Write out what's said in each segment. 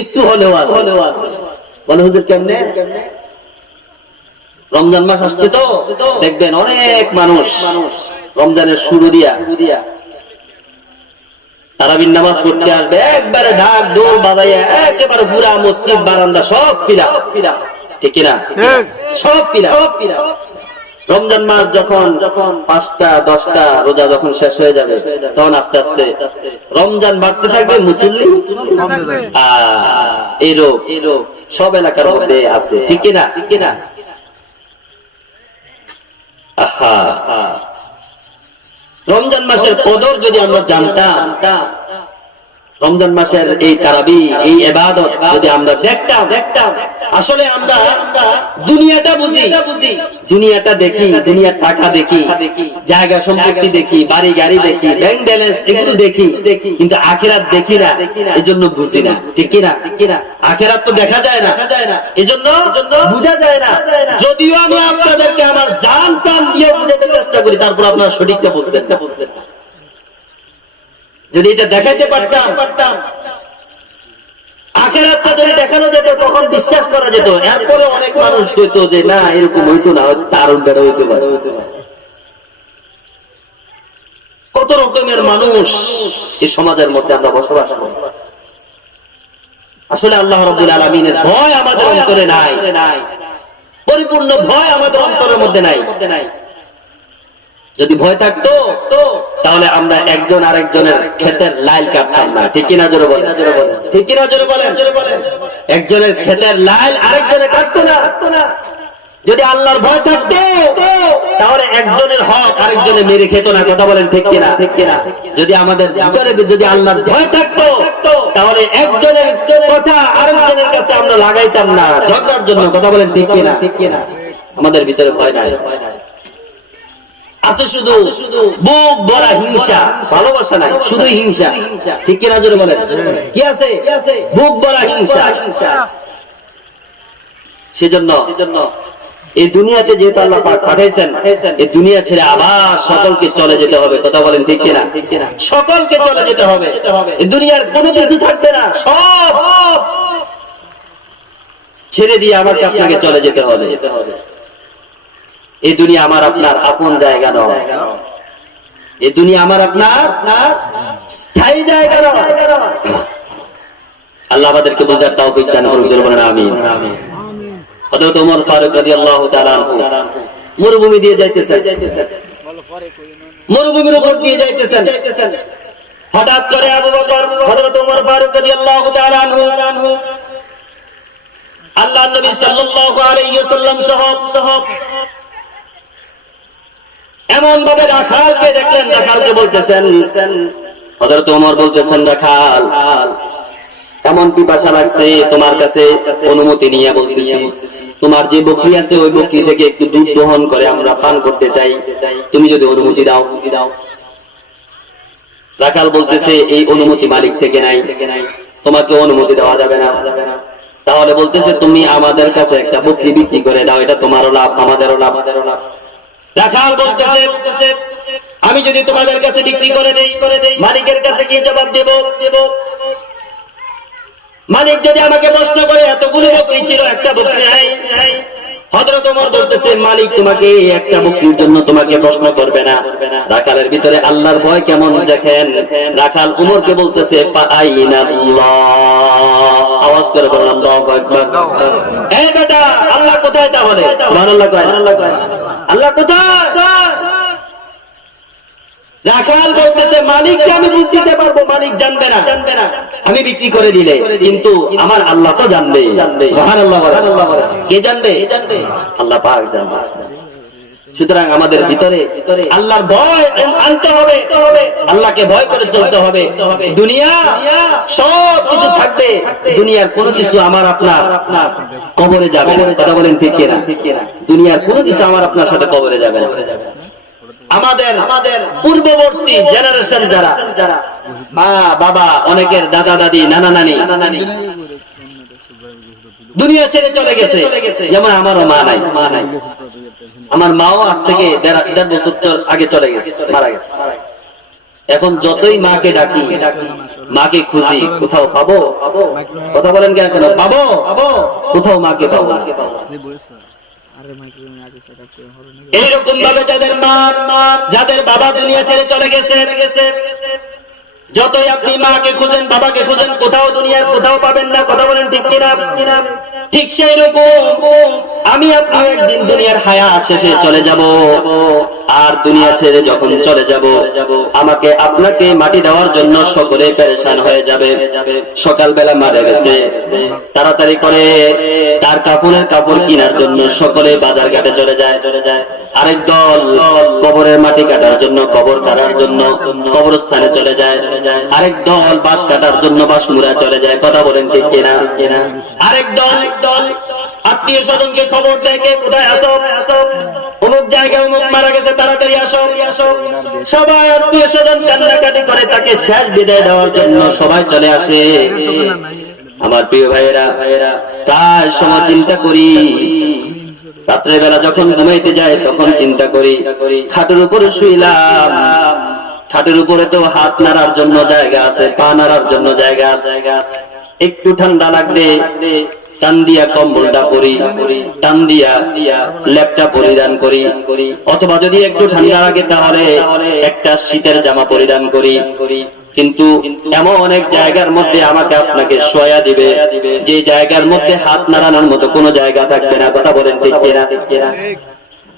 একটু হলেও আছে। বলে হুজুর কেমনে? রমজান মাস আসছে তো দেখবেন অনেক মানুষ রমজানের শুরু দিয়া তারাবির নামাজ পড়তে আসবে, একবারে ঢাক ঢোল বাজাইয়া একেবারে পুরা মসজিদ বারান্দা সব ফিরা, ঠিক কিনা? সব ফিরা। রমজান মাস যখন 5টা 10টা রোজা যখন শেষ হয়ে যাবে তখন আস্তে আস্তে রমজান বাড়তে থাকবে, মুসল্লি এই রোগ সব এলাকার মধ্যে আছে, ঠিক কিনা? রমজান মাসের কদর যদি আমরা জানতাম, রমজান মাসের এই তারাবি এই ইবাদত যদি আমরা দেখতাম, আসলে আমরা দুনিয়াটা বুঝি, দুনিয়াটা দেখি, দুনিয়ার টাকা দেখি, জায়গা সম্পত্তি দেখি, বাড়ি গাড়ি দেখি, ব্যাংক ব্যালেন্স এগুলো দেখি, কিন্তু আখিরাত দেখি না, এজন্য বুঝি না, ঠিক কিনা? আখিরাত তো দেখা যায় না, এজন্য বুঝা যায় না। যদিও আমি আপনাদেরকে আমার জান প্রাণ দিয়ে বুঝাতে চেষ্টা করি, তারপর আপনারা সঠিকটা বুঝবেন না। যদি এটা দেখাইতে পারতাম, আখিরাতটা যদি দেখানো যেত তখন বিশ্বাস করা যেত। এরপরে অনেক মানুষ হইতো যে না এরকম হইতো না, হয়তো দারুণ বেড়া হইতে পারে। কত রকমের মানুষ এই সমাজের মধ্যে আমরা বসবাস করি। আসলে আল্লাহ রাব্বুল আলামিনের ভয় আমাদের অন্তরে নাই, পরিপূর্ণ ভয় আমাদের অন্তরের মধ্যে নাই। যদি ভয় থাকতো তাহলে আমরা একজন আরেকজনের ক্ষেতের লাইল কাটতাম না, ঠিক কিনা? জোরে বলেন, ঠিক কিনা? জোরে বলেন। একজনের ক্ষেতের লাইল আরেকজনের কাটতো না। যদি আল্লাহর ভয় থাকতো তাহলে একজনের হক আরেকজনে মেরে খেত না, কথা বলেন ঠিক কিনা? যদি আমাদের ভিতরে যদি আল্লাহর ভয় থাকতো তাহলে একজনের কথা আরেকজনের কাছে আমরা লাগাইতাম না ঝগড়ার জন্য, কথা বলেন ঠিক কিনা? আমাদের ভিতরে ভয় নাই, আছে শুধু বুক ভরা হিংসা, ভালোবাসা নাই, শুধু হিংসা, ঠিক কিনা? জোরে বলেন, কি আছে? বুক ভরা হিংসা। সেজন্য এই দুনিয়াতে যেহেতু আল্লাহ পাক পাঠাইছেন, এই দুনিয়া ছেড়ে আবার সকলকে চলে যেতে হবে, কথা বলেন ঠিক কিনা? সকলকে চলে যেতে হবে, এই দুনিয়ার কোনো কিছু থাকবে না, সব ছেড়ে দিয়ে আমাকে আপনাকে চলে যেতে হবে। এই দুনিয়া আমার আপনার আপন জায়গা নয়, এই দুনিয়া আমার আপনার স্থায়ী জায়গা নয়। আল্লাহ আমাদেরকে বুঝার তৌফিক দান করুন, জোরে বলেন আমিন। হযরত ওমর ফারুক রাদিয়াল্লাহু তাআলা মরুভূমি দিয়ে যাইতেছেন, মরুভূমির উপর দিয়ে যাইতেছেন। হঠাৎ করে আবু বকর হযরত ওমর ফারুক রাদিয়াল্লাহু তাআলা আনহু আল্লাহর নবী সাল্লাল্লাহু আলাইহি ওয়াসাল্লাম সহ এমন ভাবে রাখালকে দেখলেন, রাখালকে বলতেছেন, হযরত ওমর বলতেছেন, রাখাল এমন পিপাসা লাগছে, তোমার কাছে অনুমতি নিয়ে বলতেছি, তোমার যে বকরি আছে ওই বকরি থেকে একটু দুধ দহন করে আমরা পান করতে চাই, তুমি যদি অনুমতি দাও। রাখাল বলতেছে, এই অনুমতি মালিক থেকে নাই, তোমাকে অনুমতি দেওয়া যাবে না। তাহলে বলতেছে, তুমি আমাদের কাছে একটা বকরি বিক্রি করে দাও, এটা তোমারও লাভ আমাদেরও লাভ। রাখাল বলতেছে, আমি যদি তোমাদের কাছে বিক্রি করে দেই, মালিকের কাছে কি জবাব দেব? মালিক যদি আমাকে প্রশ্ন করে এতগুলো বকরি ছিল, একটা বকরি নাই। হযরত ওমর বলতেছে, মালিক তোমাকে একটা বকরির জন্য তোমাকে প্রশ্ন করবে না। রাখালের ভিতরে আল্লাহর ভয় কেমন দেখেন। রাখাল ওমরকে বলতেছে, আইনাল্লাহ, আওয়াজ করে বলেন আল্লাহু আকবার। এই বেটা, আল্লাহ কোথায়? তাহলে সুবহানাল্লাহ কয়, আল্লাহ কোথায়? রাখাল বলতেছে, মালিককে আমি বুঝ দিতে পারবো, মালিক জানবে না, আমি বিক্রি করে দিলে, কিন্তু আমার আল্লাহ তো জানবে। সুবহানাল্লাহ বলেন। কে জানবে? আল্লাহ পাক জানবে। সুতরাং আমাদের ভিতরে আল্লাহর ভয় আনতে হবে, আল্লাহকে ভয় করে চলতে হবে। দুনিয়া সব কিছু থাকবে, দুনিয়ার কোনো কিছু আমার আপনার কবরে যাবে না, কথা বলেন ঠিক কিনা? দুনিয়ার কোনো কিছু আমার আপনার সাথে কবরে যাবে না। আমাদের পূর্ববর্তী জেনারেশন যারা মা বাবা, অনেকের দাদা দাদি, নানা নানি দুনিয়া ছেড়ে চলে গেছে, যেমন আমারও মা নাই। আমার মাও আজ থেকে 1.5 বছর আগে চলে গেছে, মারা গেছে। এখন যতই মাকে ডাকি মাকে খুঁজি, কোথাও পাবো? কথা বলেন কেন? পাবো? কোথাও মাকে পাবো না। এইরকম ভাবে যাদের মা, যাদের বাবা দুনিয়া ছেড়ে চলে গেছে, যতই আপনি মাকে খুঁজেন, বাবাকে খুঁজেন, কোথাও দুনিয়ার কোথাও পাবেন না। কথা বলেন ঠিক কিনা? ঠিক সেই রকম আমি আপনি একদিন দুনিয়ার হায়াত শেষে চলে যাব, আর দুনিয়া ছেড়ে যখন চলে যাব, আমাকে আপনাকে মাটি দেওয়ার জন্য সকলে পেরেশান হয়ে যাবে। সকালবেলা মারা গেছে, তাড়াতাড়ি করে তার কাফনের কাপড় কেনার জন্য সকলে বাজার ঘাটে চলে যায়। আরেক দল কবরের মাটি কাটার জন্য, কবর কাটার জন্য কবরস্থানে চলে যায়। আরেক দল বাঁশ কাটার জন্য বাঁশমুড়া চলে যায়। কথা বলেন ঠিক কিনা? আরেক দল আত্মীয় স্বজনকে খবর দেয়, কোথায় আসো, অমুক জায়গায় অমুক মারা গেছে, তাড়াতাড়ি আসো। সবাই আত্মীয় স্বজন কান্নাকাটি করে তাকে শেষ বিদায় দেওয়ার জন্য সবাই চলে আসে। আমার প্রিয় ভাইয়েরা, প্রায় সময় চিন্তা করি, রাত্রের বেলা যখন ঘুমাইতে যায় তখন চিন্তা করি, খাটের উপরে শুইলাম, খাটের উপরে তো হাত নাড়ার জন্য জায়গা আছে, পা নাড়ার জন্য জায়গা আছে। একটু ঠান্ডা লাগলে টান দিয়া কম্বলটা পরি, টান দিয়া ল্যাপটা পরিধান করি, অথবা যদি একটু ঠান্ডা লাগে তাহলে একটা শীতের জামা পরিধান করি। কিন্তু এমন এক জায়গার মধ্যে আমাকে আপনাকে শোয়া দিবে, যে জায়গার মধ্যে হাত নাড়ানোর মতো কোনো জায়গা থাকবে না। কথা বলেন ঠিক কিনা?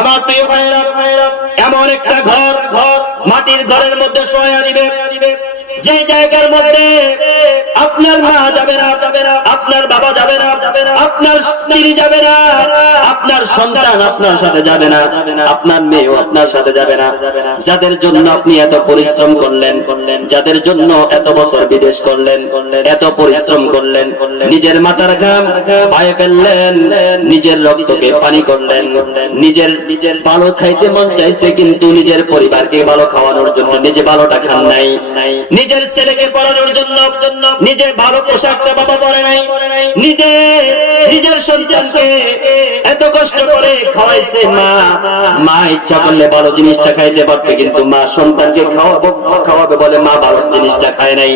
আমার প্রিয় ভাইয়েরা, এমন একটা ঘর মাটির ঘরের মধ্যে শোয়া দিবে, যে জায়গার মধ্যে আপনার মা যাবে না, আপনার বাবা যাবে না, আপনার স্ত্রী যাবে না, আপনার সন্তান আপনার সাথে যাবে না, আপনার মেয়েও আপনার সাথে যাবে না। যাদের জন্য আপনি এত পরিশ্রম করলেন, যাদের জন্য এত বছর বিদেশ করলেন, এত পরিশ্রম করলেন, নিজের মাথার ঘাম পায়ে ফেললেন, নিজের রক্তকে পানি করলেন, নিজের ভালো খাইতে মন চাইছে কিন্তু নিজের পরিবারকে ভালো খাওয়ানোর জন্য নিজে ভালোটা খান নাই, নিজের ছেলেকে পড়ানোর জন্য নিজে ভালো পোশাকটা বাবা পরে নাই, নিজের সন্তানকে এত কষ্ট করে খাওয়াইছে মা ইচ্ছা করলে ভালো জিনিসটা খাইতে পারতো, কিন্তু মা সন্তানকে খাওয়াবে বলে মা ভালো জিনিসটা খায় নাই।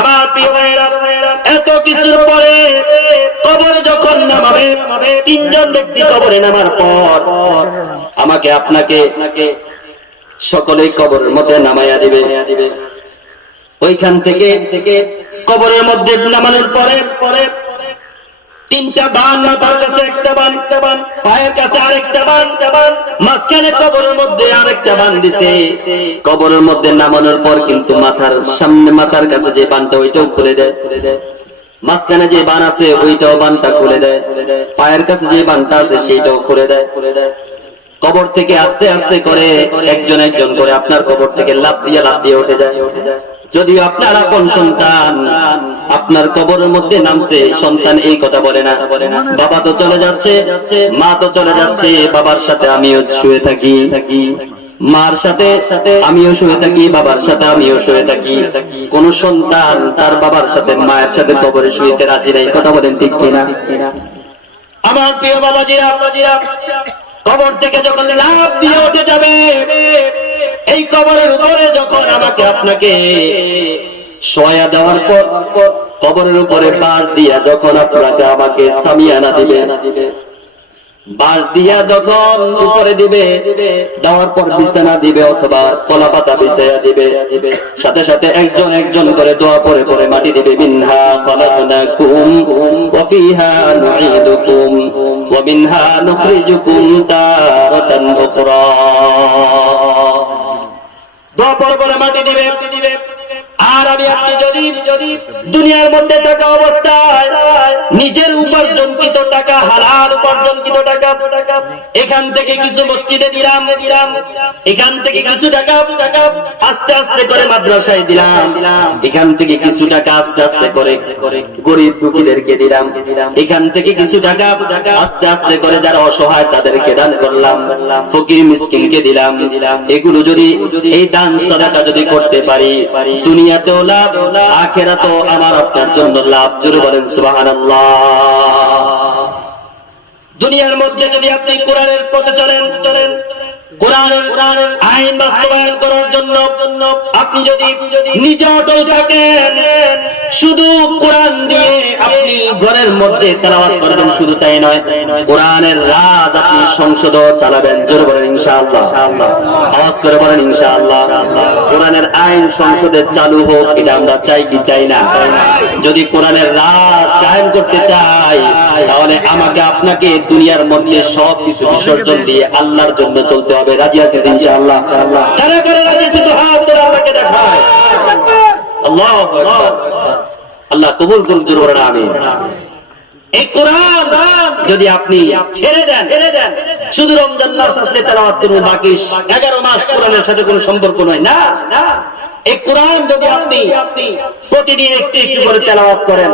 আমার প্রিয় ভাইয়েরা, এত কিছুর পরে কবরে যখন নামাবে, তিনজন ব্যক্তি কবরে নামার পর আমাকে আপনাকে সকলেই কবরের মধ্যে নামাইয়া দিবে। ওইখান থেকে কবরের মধ্যে নামানোর পরে তিনটা বান, মাথার কাছে একটা বান, পায়ের কাছে আরেকটা বান, মাঝখানে কবরের মধ্যে আরেকটা বান দিছে। কবরের মধ্যে নামানোর পর কিন্তু মাথার সামনে, মাথার কাছে যে বানটা ওইটাও খুলে দেয়, মাঝখানে যে বান আছে ওইটাও বানটা খুলে দেয়, পায়ের কাছে যে বানটা আছে সেইটাও খুলে দেয়। কবর থেকে আস্তে আস্তে করে একজন একজন করে আপনার কবর থেকে লাফ দিয়ে উঠে যায়। যদিও আপনার আপন সন্তান আপনার কবরের মধ্যে নামছে, সন্তান এই কথা বলে না, বাবা তো চলে যাচ্ছে, মা তো চলে যাচ্ছে, বাবার সাথে আমিও শুয়ে থাকি, মার সাথে আমিও শুয়ে থাকি, বাবার সাথে আমিও শুয়ে থাকি। কোন সন্তান তার বাবার সাথে মায়ের সাথে কবরে শুইতে রাজি নাই। কথা বলেন ঠিক কিনা? আমার প্রিয় বাবাজিরা, কবর থেকে যখন লাফ দিয়ে উঠে যাবে, এই কবরের উপরে যখন আমাকে আপনাকে শোয়া দেওয়ার পর কবরের উপরে বাঁশ দিয়া যখন আপনাকে আমাকে সামিয়ানা দিবে, বাঁশ দিয়া যখন উপরে দিবে, দেওয়ার পর বিছানা দিবে অথবা কলা পাতা বিছাইয়া দিবে, সাথে সাথে একজন একজন করে দোয়া পড়ে পড়ে মাটি দিবে। মিনহা খালাকনাকুম ওয়া ফিহা নুঈদুকুম ওয়া মিনহা নুখরিজুকুম তারাতান উখরা। দোয়া পড়ে পড়ে মাটি দিবে। আর আমি আপনি যদি দুনিয়ার মধ্যে থাকা অবস্থায় নিজের উপার্জনকৃত টাকা, হালাল উপার্জনকৃত টাকা, এখান থেকে কিছু মসজিদে দিলাম, এখান থেকে কিছু টাকা আস্তে আস্তে করে মাদ্রাসায় দিলাম, এখান থেকে কিছু টাকা আস্তে আস্তে করে গরিব দুঃখীদেরকে দিলাম, এখান থেকে কিছু টাকা আস্তে আস্তে করে যারা অসহায় তাদেরকে দান করলাম, ফকির মিসকিনকে দিলাম। এগুলো যদি এই দান সাদাকা যদি করতে পারি, দুনিয়াতেও লাভ, আখিরাতেও আমার আপনার জন্য লাভ। জোরে বলেন সুবহানাল্লাহ। দুনিয়ার মধ্যে যদি আপনি কোরআনের পথে চলেন, কোরআনের আইন বাস্তবায়ন করার জন্য আপনি যদি নিজে অটল থাকেন, শুধু কোরআন দিয়ে আপনি ঘরের মধ্যে তেলাওয়াত করবেন, শুধু তাই নয়, কোরআনের রাজ আপনি সংসদ চালাবেন। জোরে বলেন ইনশাআল্লাহ, আওয়াজ করে বলেন ইনশাআল্লাহ। কোরআনের আইন সংসদে চালু হোক, এটা আমরা চাই কি চাই না? যদি কোরআনের রাজ কায়েম করতে চাই, তাহলে আমাকে আপনাকে দুনিয়ার মধ্যে সবকিছু বিসর্জন দিয়ে আল্লাহর জন্য চলতে হবে। রাজি আছেন ইনশাআল্লাহ? কারা কারা রাজি আছে তো হাত তুলে আল্লাহকে দেখায়। আল্লাহু আকবার। আল্লাহ কবুল করুন, জোরে বলেন আমিন। এই কোরআন যদি আপনি ছেড়ে দেন, শুধু রমজান মাস আসলে তেলাওয়াত করুন, বাকি 11 মাস কোরআনের সাথে কোনো সম্পর্ক নয়, না। এই কোরআন যদি আপনি প্রতিদিন একটু একটু করে তেলাওয়াত করেন,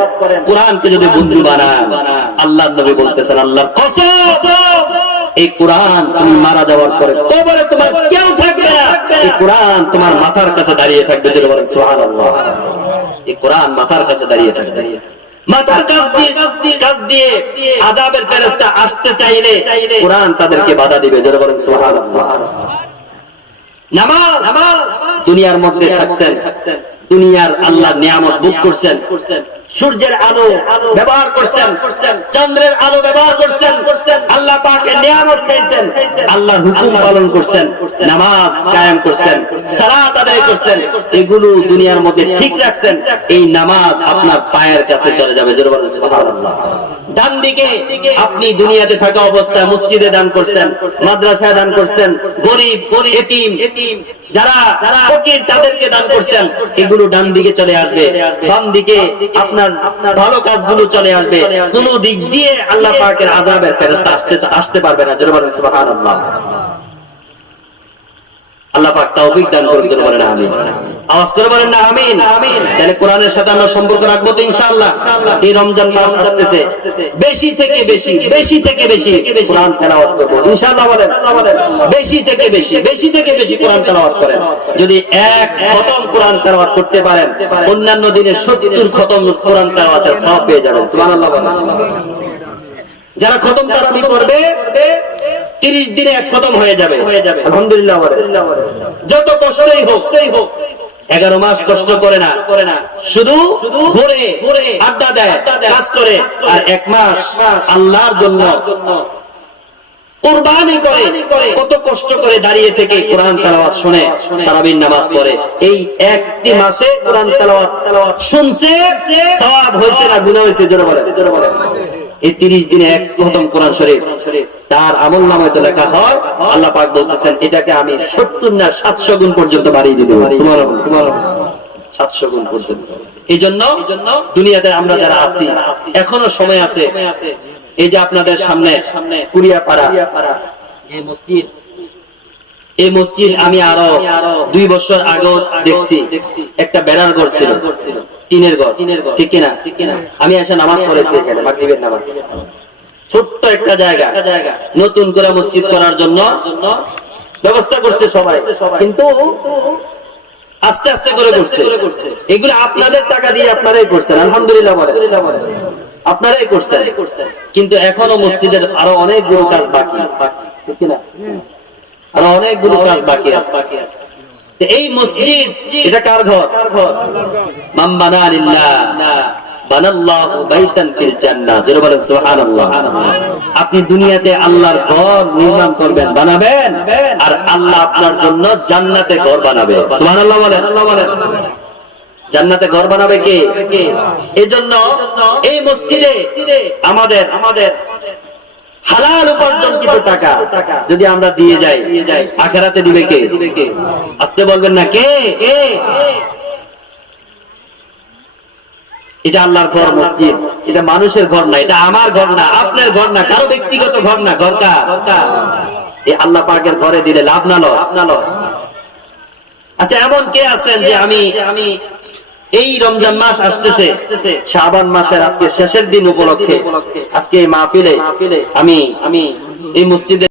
কোরআনকে যদি বন্ধু বানান, আল্লাহর নবী বলতেছেন, আল্লাহর কসম, এই কোরআন তুমি মারা যাওয়ার পরে কবরে তোমার কেউ থাকবে না, এই কোরআন তোমার মাথার কাছে দাঁড়িয়ে থাকবে। যেটা বলেন সুবহানাল্লাহ। এই কোরআন মাথার কাছে দাঁড়িয়ে থাকবে। মাথার কাছ দিয়ে আযাবের ফেরেশতা আসতে চাইলে কোরআন তাদেরকে বাধা দিবে। যেটা বলেন সুবহানাল্লাহ। নামাজ, দুনিয়ার মধ্যে থাকছেন, দুনিয়ার আল্লাহর নিয়ামত ভোগ করছেন, সূর্যের আলো ব্যবহার করছেন, চন্দ্রের আলো ব্যবহার করছেন, আল্লাহ পাকের নিয়ামত খাইছেন, আল্লাহর হুকুম পালন করছেন, নামাজ কায়েম করছেন, সালাত আদায় করছেন, এগুলো দুনিয়ার মধ্যে ঠিক রাখছেন, এই নামাজ আপনার পায়ের কাছে চলে যাবে। জোরে বলেন সুবহানাল্লাহ। ডান দিকে আপনি দুনিয়াতে থাকা অবস্থায় মসজিদে দান করছেন, মাদ্রাসায় দান করছেন, গরিব এতিম যারা ফকির তাদেরকে দান করছেন, এগুলো ডান দিকে চলে আসবে। বাম দিকে আপনার ভালো কাজগুলো চলে আসবে। কোন দিক দিয়ে আল্লাহ পাকের আযাবের ফেরেশতা আসতে পারবে না। জোরে বলেন সুবহানাল্লাহ। আল্লাহ পাক তৌফিক দান করুন। জোরে বলেন আমিন। আওয়াজ করে বলেন না আমিন। তাহলে কোরআনের সাথে আমরা সম্পর্ক রাখবো তো ইনশাআল্লাহ। এই রমজান মাস আসতেছে, বেশি থেকে বেশি কোরআন তেলাওয়াত করব ইনশাআল্লাহ। বলেন বেশি থেকে বেশি কোরআন তেলাওয়াত করেন। যদি এক খতম কোরআন তেলাওয়াত করতে পারেন, অন্যান্য দিনে 70 খতম কোরআন তেলাওয়াতের সওয়াব পেয়ে যাবেন। সুবহানাল্লাহ। যারা খতম তারাবি করবে, 30 দিনে এক খতম হয়ে যাবে। আলহামদুলিল্লাহ। যত কষ্টই হোক, 11 মাস কষ্ট করে না, শুধু ঘুরে আড্ডা দেয়, কাজ করে, আর 1 মাস আল্লাহর জন্য কুরবানি করে, কত কষ্ট করে দাঁড়িয়ে থেকে কোরআন তেলাওয়াত শুনে, তারাবির নামাজ পড়ে। এই একটি মাসে কোরআন তেলাওয়াত শুনছে, সওয়াব হয়েছে না গুনাহ হয়েছে? জোরে বলেন। এই 30 দিনে এক খতম কোরআন শরীফ তার আমলনামায় তো লেখা হয়, আল্লাহ পাক বলতেছেন এটাকে আমি 70 না 700 গুণ পর্যন্ত বাড়িয়ে দিতে পারি। সুবহানাল্লাহ। 700 গুণ পর্যন্ত। এই জন্য দুনিয়াতে আমরা যারা আছি, এখনো সময় আছে। এই যে আপনাদের সামনে কুরিয়াপাড়া যে মসজিদ, এই মসজিদ আমি আরো 2 বছর আগে দেখছি, একটা বেড়ার ঘর ছিল, টিনের ঘর, ঠিক কিনা? আমি এসে নামাজ পড়েছি এখানে, মাগরিবের নামাজ। ছোট্ট একটা জায়গা, নতুন করে মসজিদ করার জন্য ব্যবস্থা করছে সবাই, কিন্তু আস্তে আস্তে করে করছে। এগুলো আপনাদের টাকা দিয়ে আপনারাই করছেন, আলহামদুলিল্লাহ বলেন, আপনারাই করছেন। কিন্তু এখনো মসজিদের আরো অনেকগুলো কাজ বাকি, ঠিক কিনা? আরো অনেকগুলো কাজ বাকি আছে। এই মসজিদ, এটা কার ঘর? মান বানা লিল্লাহ বানাল্লাহু বাইতান ফিল জান্নাহ। জোরে বলেন সুবহানাল্লাহ। আপনি দুনিয়াতে আল্লাহর ঘর নির্মাণ করবেন, বানাবেন, আর আল্লাহ আপনার জন্য জান্নাতে ঘর বানাবে। সুবহানাল্লাহ বলেন। জান্নাতে ঘর বানাবে কে? এজন্য এই মসজিদে আমাদের হালাল উপার্জনকৃত টাকা যদি আমরা দিয়ে যাই, আখিরাতে দিবে কে? আসতে বলবেন না কে? এটা আল্লাহর ঘর মসজিদ, এটা মানুষের ঘর না, এটা আমার ঘর না, আপনার ঘর না, কারো ব্যক্তিগত ঘর না। ঘর কার? এই আল্লাহ পাকের ঘরে দিলে লাভ না লস? আচ্ছা, এমন কে আছেন যে আমি এই রমজান মাস আসতেছে, শাবান মাসের আজকে শেষের দিন উপলক্ষে আজকে এই মাহফিলে আমি এই মসজিদে